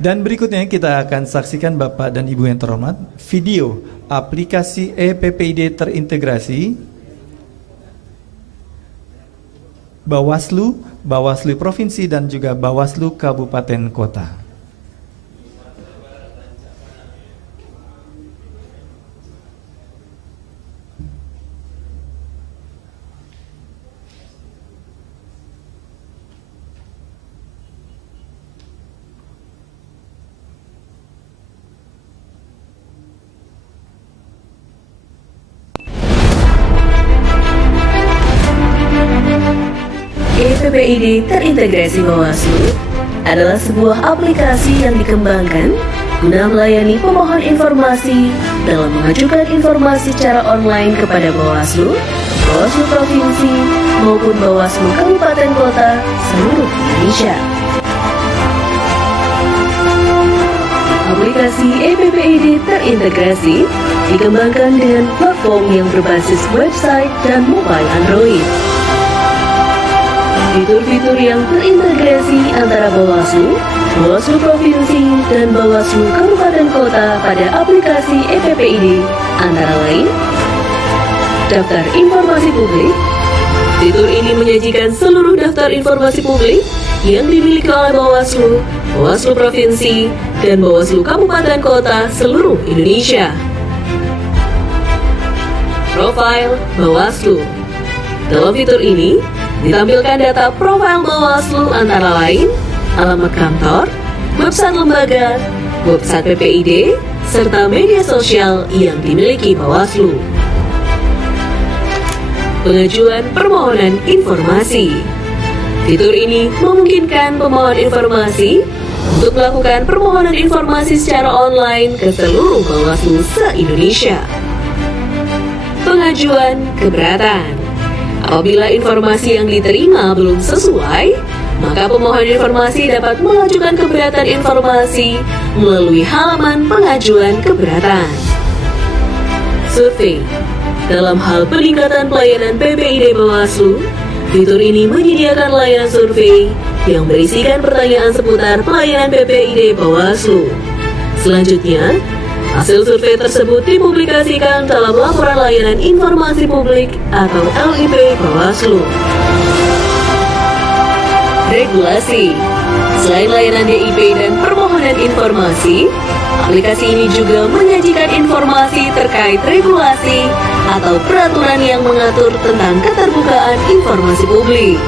Dan berikutnya kita akan saksikan Bapak dan Ibu yang terhormat video aplikasi EPPID terintegrasi Bawaslu, Bawaslu Provinsi dan juga Bawaslu Kabupaten Kota. EPPID terintegrasi Bawaslu adalah sebuah aplikasi yang dikembangkan guna melayani pemohon informasi dalam mengajukan informasi secara online kepada Bawaslu, Bawaslu Provinsi maupun Bawaslu Kabupaten Kota seluruh Indonesia. Aplikasi EPPID terintegrasi dikembangkan dengan platform yang berbasis website dan mobile Android. Fitur-fitur yang terintegrasi antara Bawaslu, Bawaslu Provinsi, dan Bawaslu Kabupaten Kota pada aplikasi EPPID antara lain Daftar Informasi Publik. Fitur ini menyajikan seluruh daftar informasi publik yang dimiliki oleh Bawaslu, Bawaslu Provinsi, dan Bawaslu Kabupaten Kota seluruh Indonesia. Profil Bawaslu. Dalam fitur ini ditampilkan data profil Bawaslu antara lain alamat kantor, website lembaga, website PPID, serta media sosial yang dimiliki Bawaslu. Pengajuan permohonan informasi. Fitur ini memungkinkan pemohon informasi untuk melakukan permohonan informasi secara online ke seluruh Bawaslu se-Indonesia. Pengajuan keberatan. Apabila informasi yang diterima belum sesuai, maka pemohon informasi dapat mengajukan keberatan informasi melalui halaman pengajuan keberatan. Survei. Dalam hal peningkatan pelayanan PPID Bawaslu, fitur ini menyediakan layanan survei yang berisikan pertanyaan seputar pelayanan PPID Bawaslu. Selanjutnya, hasil survei tersebut dipublikasikan dalam Laporan Layanan Informasi Publik atau LIP Bawaslu. Regulasi. Selain layanan DIP dan permohonan informasi, aplikasi ini juga menyajikan informasi terkait regulasi atau peraturan yang mengatur tentang keterbukaan informasi publik.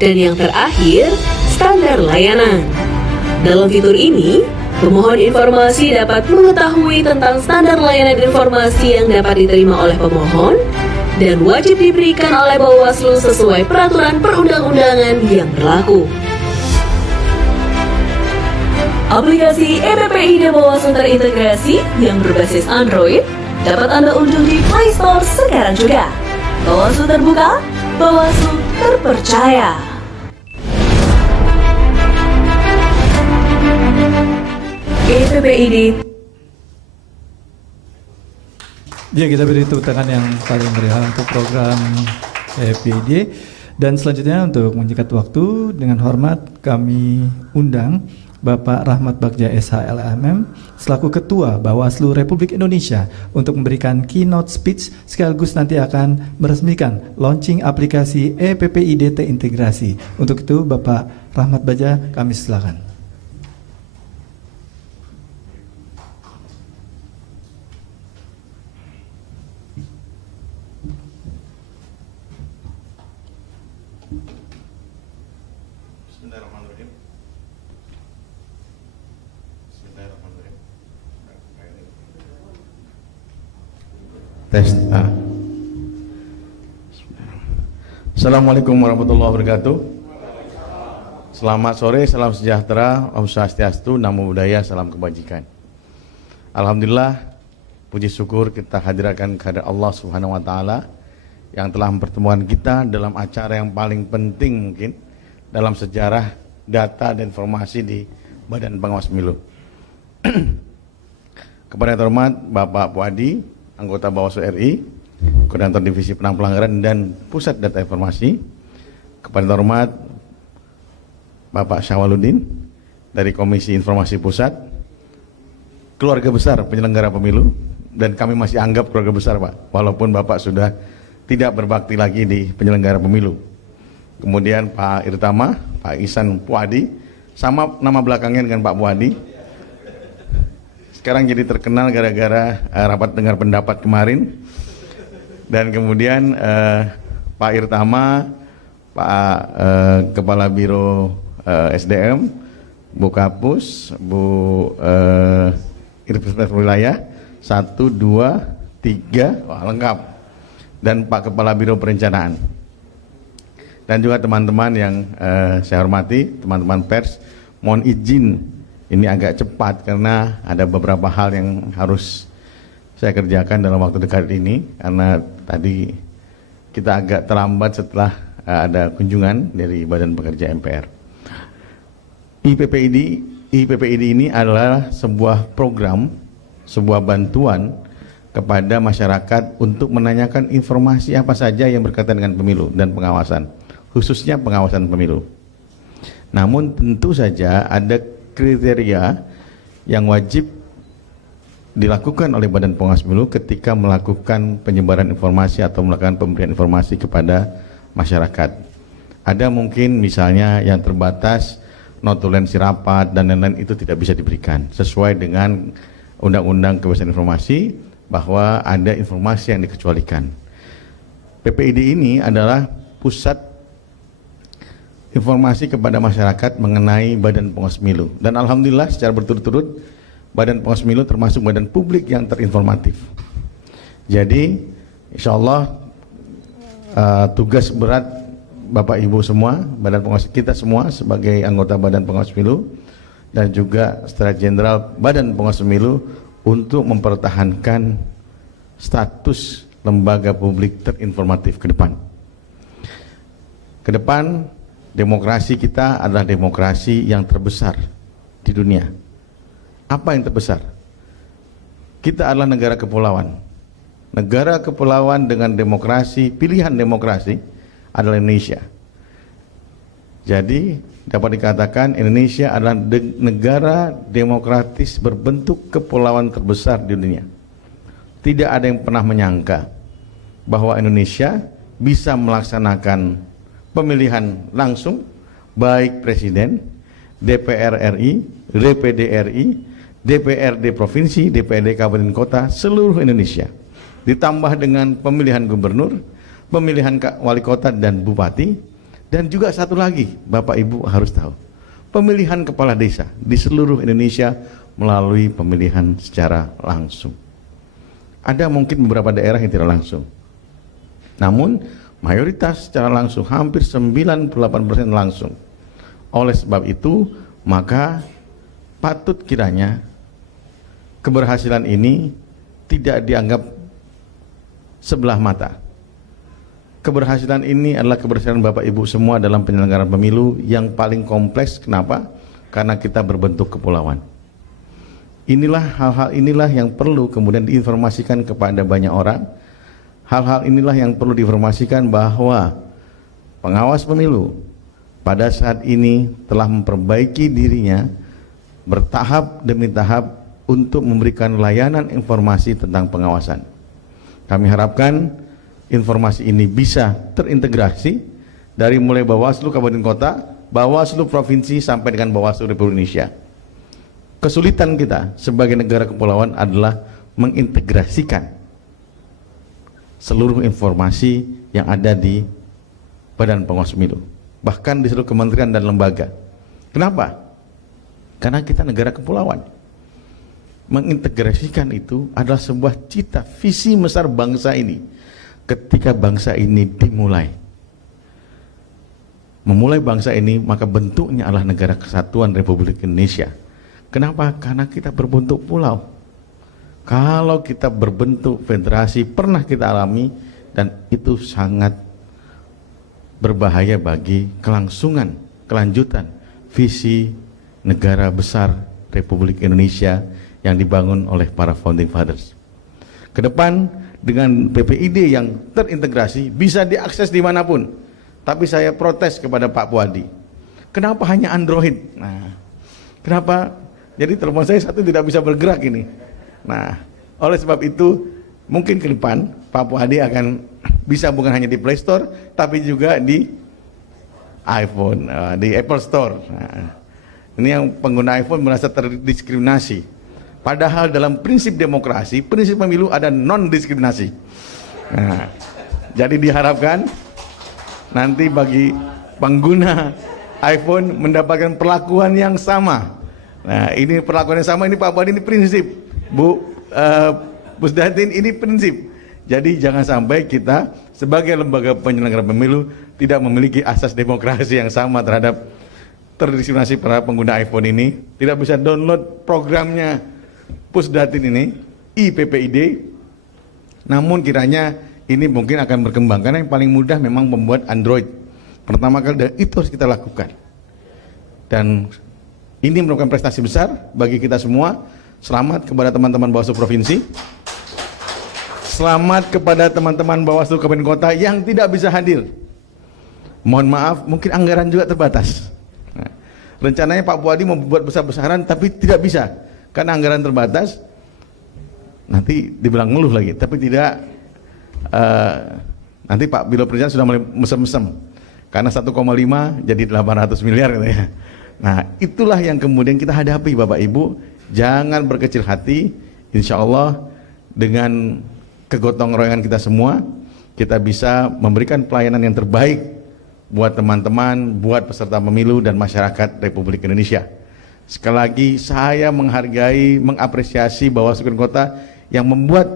Dan yang terakhir, standar layanan. Dalam fitur ini, pemohon informasi dapat mengetahui tentang standar layanan informasi yang dapat diterima oleh pemohon dan wajib diberikan oleh Bawaslu sesuai peraturan perundang-undangan yang berlaku. Aplikasi EPPID Bawaslu terintegrasi yang berbasis Android dapat Anda unduh di Play Store sekarang juga. Bawaslu terbuka, Bawaslu terpercaya. EPPID. Ya, kita beri tepuk tangan yang paling meriah untuk program EPPID. Dan selanjutnya untuk menyingkat waktu, dengan hormat kami undang Bapak Rahmat Bagja SHLMM selaku Ketua Bawaslu Republik Indonesia untuk memberikan keynote speech sekaligus nanti akan meresmikan launching aplikasi EPPID terintegrasi. Untuk itu Bapak Rahmat Bagja kami silakan. Tes. Assalamualaikum warahmatullahi wabarakatuh. Selamat sore, salam sejahtera, Om Swastiastu, Namo Buddhaya, salam kebajikan. Alhamdulillah, puji syukur kita hadirkan kehadirat Allah Subhanahu wa taala yang telah mempertemukan kita dalam acara yang paling penting mungkin dalam sejarah data dan informasi di Badan Pengawas Pemilu. Kepada yang terhormat Bapak Puadi, anggota Bawaslu RI, Koordinator Divisi Pelanggaran dan Pusat Data Informasi, kepada yang terhormat Bapak Syawaludin dari Komisi Informasi Pusat, keluarga besar penyelenggara pemilu, dan kami masih anggap keluarga besar, Pak, walaupun Bapak sudah tidak berbakti lagi di penyelenggara pemilu. Kemudian Pak Irtama, Pak Ihsan Puadi, sama nama belakangnya dengan Pak Puadi, sekarang jadi terkenal gara-gara rapat dengar pendapat kemarin. Dan kemudian Pak Irtama, Pak Kepala Biro SDM, Bu Kapus, Bu Irfan Wilayah 1, 2, 3, wah, lengkap, dan Pak Kepala Biro Perencanaan, dan juga teman-teman yang saya hormati, teman-teman pers. Mohon izin ini agak cepat karena ada beberapa hal yang harus saya kerjakan dalam waktu dekat ini, karena tadi kita agak terlambat setelah ada kunjungan dari Badan Pekerja MPR. IPPID ini adalah sebuah program, sebuah bantuan kepada masyarakat untuk menanyakan informasi apa saja yang berkaitan dengan pemilu dan pengawasan, khususnya pengawasan pemilu. Namun tentu saja ada kriteria yang wajib dilakukan oleh Badan Pengawas Pemilu ketika melakukan penyebaran informasi atau melakukan pemberian informasi kepada masyarakat. Ada mungkin misalnya yang terbatas, notulensi rapat dan lain-lain, itu tidak bisa diberikan sesuai dengan Undang-Undang Kebebasan Informasi, bahwa ada informasi yang dikecualikan. PPID ini adalah pusat informasi kepada masyarakat mengenai Badan Pengawas Pemilu, dan alhamdulillah secara berturut-turut Badan Pengawas Pemilu termasuk badan publik yang terinformatif. Jadi insya Allah tugas berat Bapak Ibu semua, Badan Pengawas kita semua sebagai anggota Badan Pengawas Pemilu dan juga Sekretariat Jenderal Badan Pengawas Pemilu untuk mempertahankan status lembaga publik terinformatif ke depan. Ke depan, demokrasi kita adalah demokrasi yang terbesar di dunia. Apa yang terbesar? Kita adalah negara kepulauan. Negara kepulauan dengan demokrasi, pilihan demokrasi adalah Indonesia. Jadi dapat dikatakan Indonesia adalah negara demokratis berbentuk kepulauan terbesar di dunia. Tidak ada yang pernah menyangka bahwa Indonesia bisa melaksanakan pemilihan langsung, baik Presiden, DPR RI, DPD RI, DPRD Provinsi, DPRD Kabupaten Kota, seluruh Indonesia. Ditambah dengan pemilihan gubernur, pemilihan wali kota dan bupati, dan juga satu lagi, Bapak Ibu harus tahu, pemilihan kepala desa di seluruh Indonesia melalui pemilihan secara langsung. Ada mungkin beberapa daerah yang tidak langsung, namun mayoritas secara langsung, hampir 98% langsung. Oleh sebab itu, maka patut kiranya keberhasilan ini tidak dianggap sebelah mata. Keberhasilan ini adalah keberhasilan Bapak Ibu semua dalam penyelenggaraan pemilu yang paling kompleks. Kenapa? Karena kita berbentuk kepulauan. Hal-hal inilah yang perlu kemudian diinformasikan kepada banyak orang. Hal-hal inilah yang perlu diinformasikan bahwa pengawas pemilu pada saat ini telah memperbaiki dirinya bertahap demi tahap untuk memberikan layanan informasi tentang pengawasan. Kami harapkan informasi ini bisa terintegrasi dari mulai Bawaslu Kabupaten Kota, Bawaslu Provinsi sampai dengan Bawaslu Republik Indonesia. Kesulitan kita sebagai negara kepulauan adalah mengintegrasikan seluruh informasi yang ada di Badan Pengawas Pemilu, bahkan di seluruh kementerian dan lembaga. Kenapa? Karena kita negara kepulauan. Mengintegrasikan itu adalah sebuah cita visi besar bangsa ini. Ketika bangsa ini memulai bangsa ini, maka bentuknya adalah negara kesatuan Republik Indonesia. Kenapa? Karena kita berbentuk pulau. Kalau kita berbentuk federasi, pernah kita alami, dan itu sangat berbahaya bagi kelangsungan, kelanjutan visi negara besar Republik Indonesia yang dibangun oleh para founding fathers. Kedepan dengan PPID yang terintegrasi bisa diakses dimanapun. Tapi saya protes kepada Pak Puadi. Kenapa hanya Android? Nah, Kenapa? Jadi telepon saya satu tidak bisa bergerak ini. Nah, oleh sebab itu mungkin ke depan Pak Puadi akan bisa bukan hanya di Play Store, tapi juga di iPhone, di Apple Store. Nah, ini yang pengguna iPhone merasa terdiskriminasi. Padahal dalam prinsip demokrasi, prinsip pemilu ada non-diskriminasi. Nah, jadi diharapkan nanti bagi pengguna iPhone mendapatkan perlakuan yang sama. Nah, ini perlakuan yang sama, ini Pak Puadi, ini prinsip. Bu Pusdatin, ini prinsip. Jadi jangan sampai kita sebagai lembaga penyelenggara pemilu tidak memiliki asas demokrasi yang sama terhadap terdiskriminasi para pengguna iPhone ini. Tidak bisa download programnya Pusdatin ini, IPPID. Namun kiranya ini mungkin akan berkembang, karena yang paling mudah memang membuat Android. Pertama kali, dan itu harus kita lakukan. Dan ini merupakan prestasi besar bagi kita semua. Selamat kepada teman-teman Bawaslu Provinsi. Selamat kepada teman-teman Bawaslu Kabupaten Kota yang tidak bisa hadir. Mohon maaf, mungkin anggaran juga terbatas. Nah, rencananya Pak Puadi membuat besar-besaran, tapi tidak bisa karena anggaran terbatas. Nanti dibilang ngeluh lagi, tapi tidak. Nanti Pak Bilo Presiden sudah mulai mesem-mesem karena 1,5 jadi 800 miliar katanya. Nah, itulah yang kemudian kita hadapi, Bapak Ibu. Jangan berkecil hati. Insya Allah dengan kegotong royongan kita semua, kita bisa memberikan pelayanan yang terbaik buat teman-teman, buat peserta pemilu dan masyarakat Republik Indonesia. Sekali lagi saya menghargai, mengapresiasi Bawaslu Kota yang membuat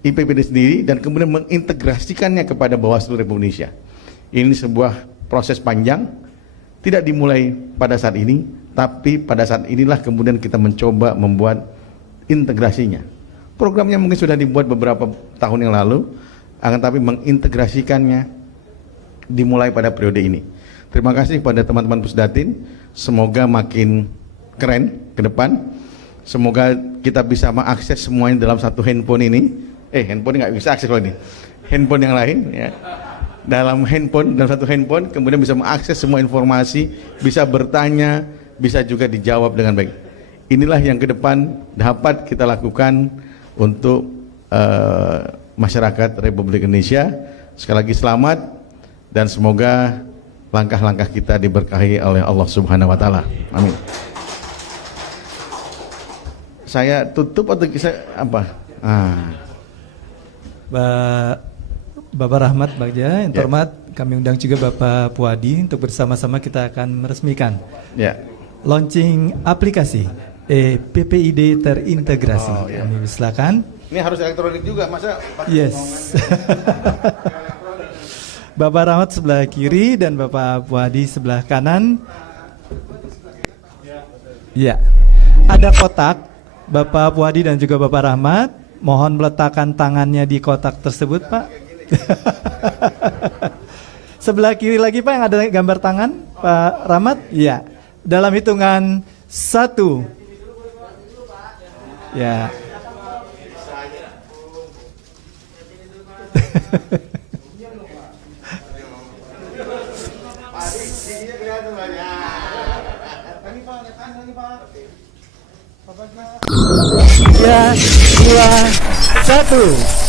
IPPID sendiri dan kemudian mengintegrasikannya kepada Bawaslu Republik Indonesia. Ini sebuah proses panjang, tidak dimulai pada saat ini, tapi pada saat inilah kemudian kita mencoba membuat integrasinya. Programnya mungkin sudah dibuat beberapa tahun yang lalu, akan tapi mengintegrasikannya dimulai pada periode ini. Terima kasih kepada teman-teman Pusdatin, semoga makin keren ke depan. Semoga kita bisa mengakses semuanya dalam satu handphone ini. Handphone nggak bisa akses loh ini. Handphone yang lain ya. Dalam satu handphone kemudian bisa mengakses semua informasi, bisa bertanya, bisa juga dijawab dengan baik. Inilah yang ke depan dapat kita lakukan untuk masyarakat Republik Indonesia. Sekali lagi selamat dan semoga langkah-langkah kita diberkahi oleh Allah Subhanahu wa taala. Amin. Saya tutup atau saya apa? Bapak Rahmat Bagja, yang terhormat, kami undang juga Bapak Puadi untuk bersama-sama kita akan meresmikan launching aplikasi PPID terintegrasi. Kami silakan. Ini harus elektronik juga, masa? Yes. Bapak Rahmat sebelah kiri dan Bapak Puadi sebelah kanan. Ya, ada kotak. Bapak Puadi dan juga Bapak Rahmat, mohon meletakkan tangannya di kotak tersebut, Pak. Sebelah kiri lagi Pak yang ada gambar tangan Pak Rahmat. Ya. Dalam hitungan 1. Ya. Ya, 2, 1.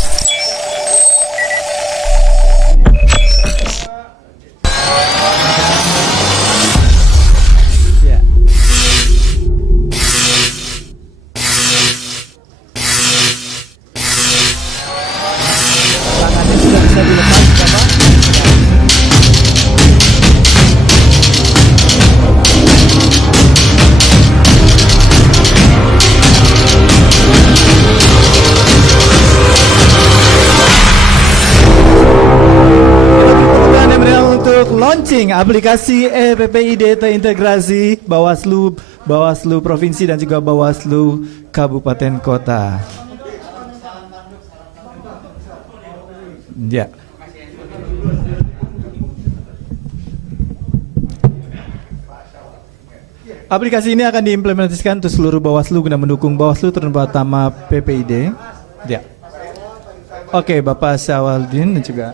Launching aplikasi PPID terintegrasi Bawaslu, Bawaslu Provinsi dan juga Bawaslu Kabupaten Kota. Ya. Aplikasi ini akan diimplementasikan untuk seluruh Bawaslu guna mendukung Bawaslu terutama PPID. Ya. Oke, Bapak Syawaldin dan juga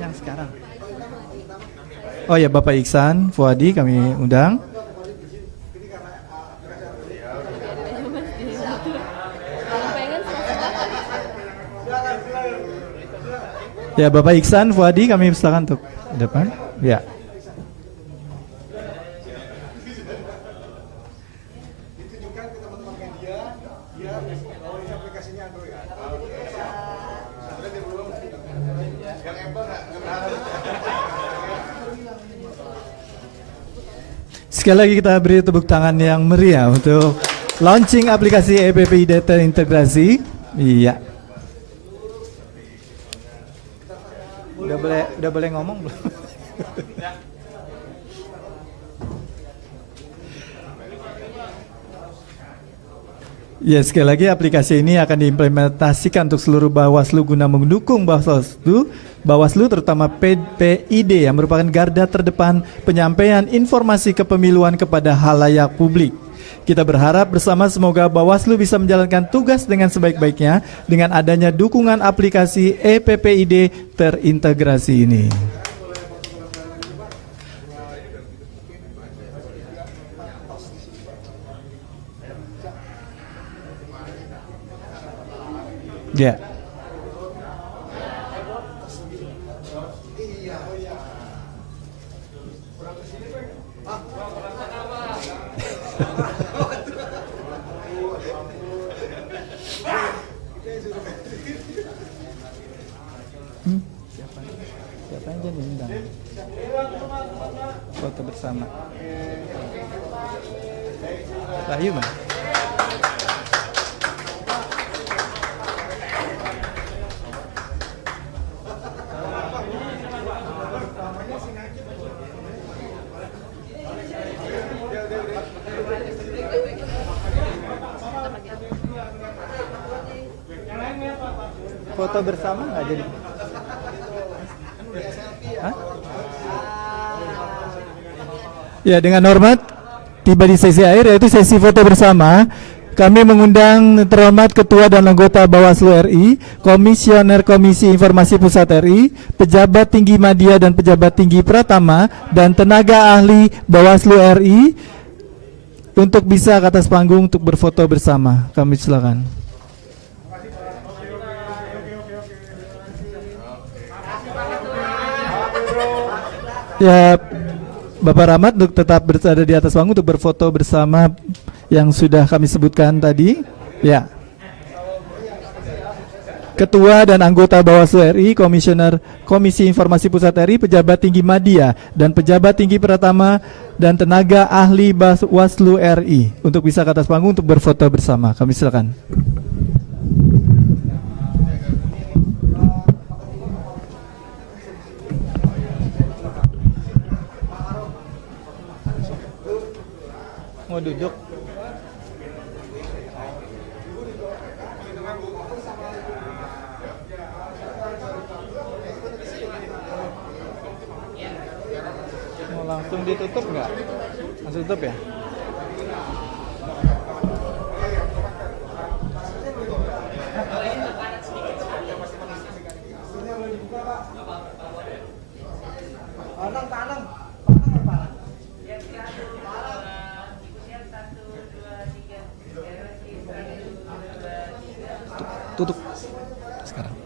Yang sekarang. Oh ya, Bapak Iksan Fuadi kami undang. Ya, Bapak Iksan Fuadi kami silakan untuk ke depan. Ya. Sekali lagi kita beri tepuk tangan yang meriah untuk launching aplikasi EPPID terintegrasi. Iya. Udah boleh ngomong belum? Ya, sekali lagi aplikasi ini akan diimplementasikan untuk seluruh Bawaslu guna mendukung Bawaslu terutama PPID yang merupakan garda terdepan penyampaian informasi kepemiluan kepada halayak publik. Kita berharap bersama semoga Bawaslu bisa menjalankan tugas dengan sebaik-baiknya dengan adanya dukungan aplikasi EPPID terintegrasi ini. Ya. Siapa aja diundang? Foto bersama. Bayu mah. Foto bersama nggak jadi? Hah? Ya, dengan hormat tiba di sesi akhir yaitu sesi foto bersama. Kami mengundang terhormat Ketua dan anggota Bawaslu RI, Komisioner Komisi Informasi Pusat RI, pejabat tinggi media dan pejabat tinggi Pratama, dan tenaga ahli Bawaslu RI untuk bisa ke atas panggung untuk berfoto bersama. Kami silakan. Ya, Bapak Rahmat untuk tetap berada di atas panggung untuk berfoto bersama yang sudah kami sebutkan tadi. Ya. Ketua dan anggota Bawaslu RI, Komisioner Komisi Informasi Pusat RI, pejabat tinggi media dan pejabat tinggi Pratama dan tenaga ahli Bawaslu RI untuk bisa ke atas panggung untuk berfoto bersama. Kami silakan. Mau duduk? Mau langsung ditutup nggak? Langsung tutup ya? Tutup sekarang.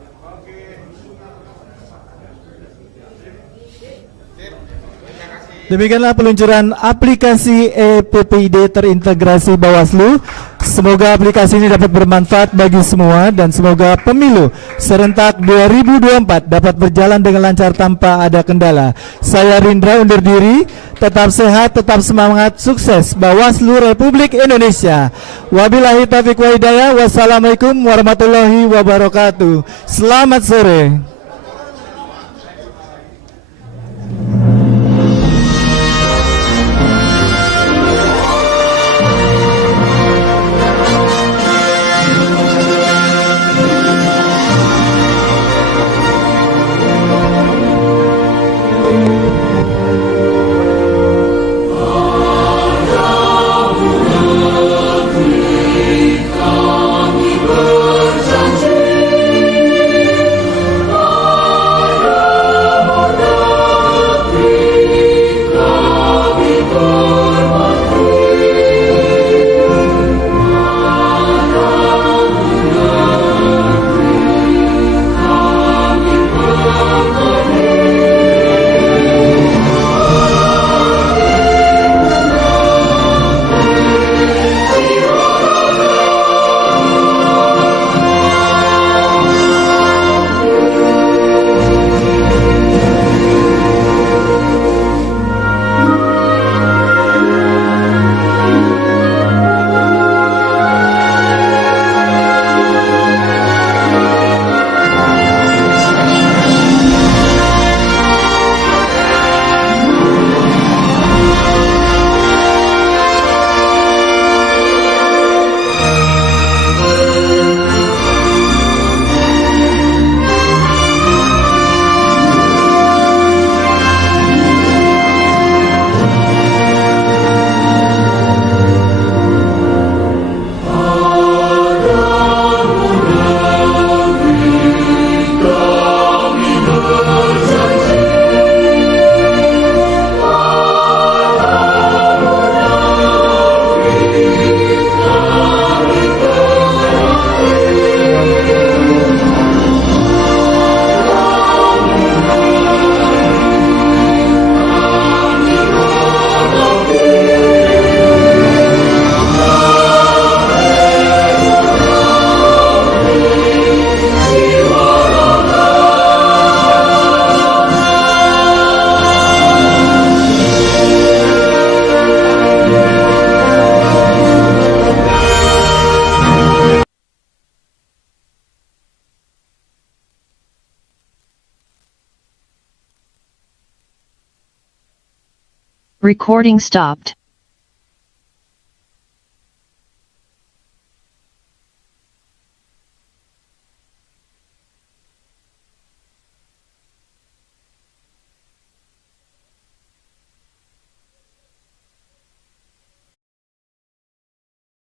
Demikianlah peluncuran aplikasi EPPID terintegrasi Bawaslu. Semoga aplikasi ini dapat bermanfaat bagi semua dan semoga pemilu serentak 2024 dapat berjalan dengan lancar tanpa ada kendala. Saya Rindra undur diri. Tetap sehat, tetap semangat, sukses Bawaslu Republik Indonesia. Wabillahi taufiq wa hidayah. Wassalamualaikum warahmatullahi wabarakatuh. Selamat sore. Recording stopped.